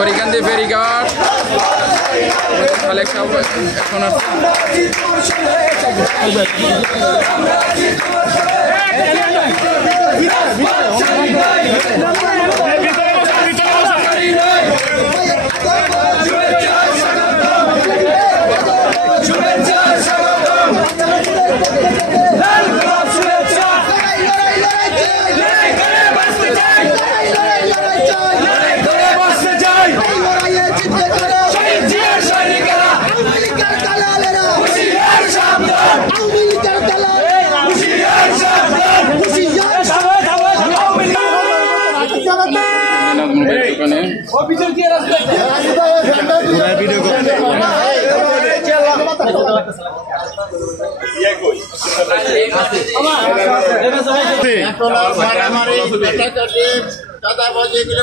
করিকান্দি ফেরিঘাট কালেকশন এখন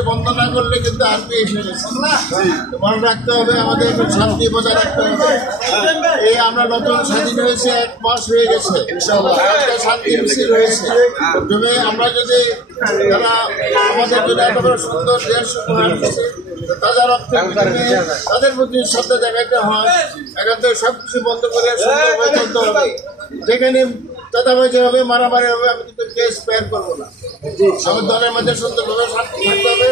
বন্ধ না করলে কিন্তু আসবে মনে রাখতে হবে, আমাদের শান্তি বজায় রাখতে হবে। এই আমরা নতুন স্বাধীন হয়েছে 1 মাস হয়ে গেছে, শান্তি মিছিল হয়েছে। তবে আমরা যদি যারা আমাদের জন্য এত বড় সুন্দর দেশ উপহার দিচ্ছে তাদের প্রতি শ্রদ্ধা দেখাতে হয়। এখন তো সবকিছু বন্ধ করে সুন্দরভাবে চলতে হবে। যেখানে চাঁদাবাজি হবে, মারামারি হবে, আমি কিন্তু কেস পেয়ার করবো না। আমার দলের মধ্যে সুন্দরভাবে থাকতে হবে,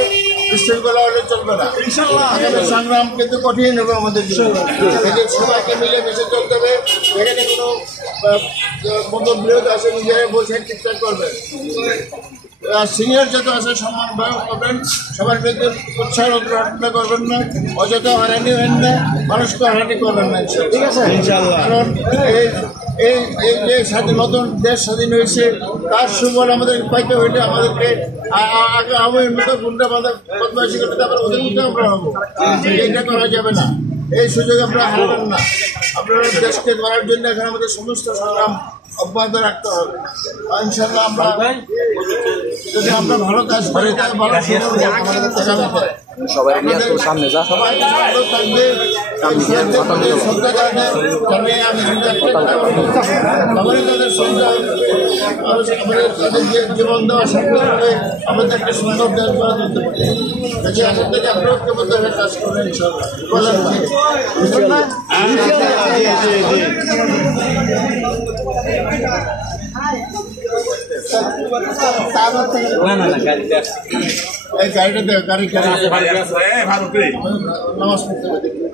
বিশৃঙ্খলা হলে চলবে না। আগামী সংগ্রাম কিন্তু কঠিন হবে আমাদের জন্য। সবাইকে মিলে মিশে চলতে হবে। এখানে কোনো মতবিরোধ আছে নিজেরাই বসে ঠিকঠাক করবেন। সিনিয়র যত আছে সম্মান করবেন, সবার বিরুদ্ধে উৎসাহ করবেন না, অযথা হয়রানি হবেন না, মানুষকে হয়রানি করবেন না। ঠিক আছে, কারণ এই যে নতুন দেশ স্বাধীন হয়েছে তার সুফল আমাদের পাইতে হইলে আমাদেরকে আওয়ামী মতো গুন্ডা বদমাইশি করতে আবার ওদের মধ্যে আমরা হবো। এইটা করা যাবে না, এই সুযোগ আমরা হারাবেন না। আপনারা দেশকে করার জন্য এখন আমাদের সমস্ত সংগ্রাম অব্যাহত রাখতে হবে। ইনশাল্লাহ আমরা যদি আমরা ভালো কাজ করি সবাই সামনে যা সবাই থাকবে। সবারই তাদের শ্রদ্ধা, তাদের জীবন দেওয়া সাথে আমাদের একটা সুন্দর দেশ করা যেতে পারে। এখন থেকে আমরা ঐক্যবদ্ধভাবে কাজ করবেন ইনশাল্লাহ। গাড়িটা দেখ, গাড়ি নামাজ পড়তে হবে।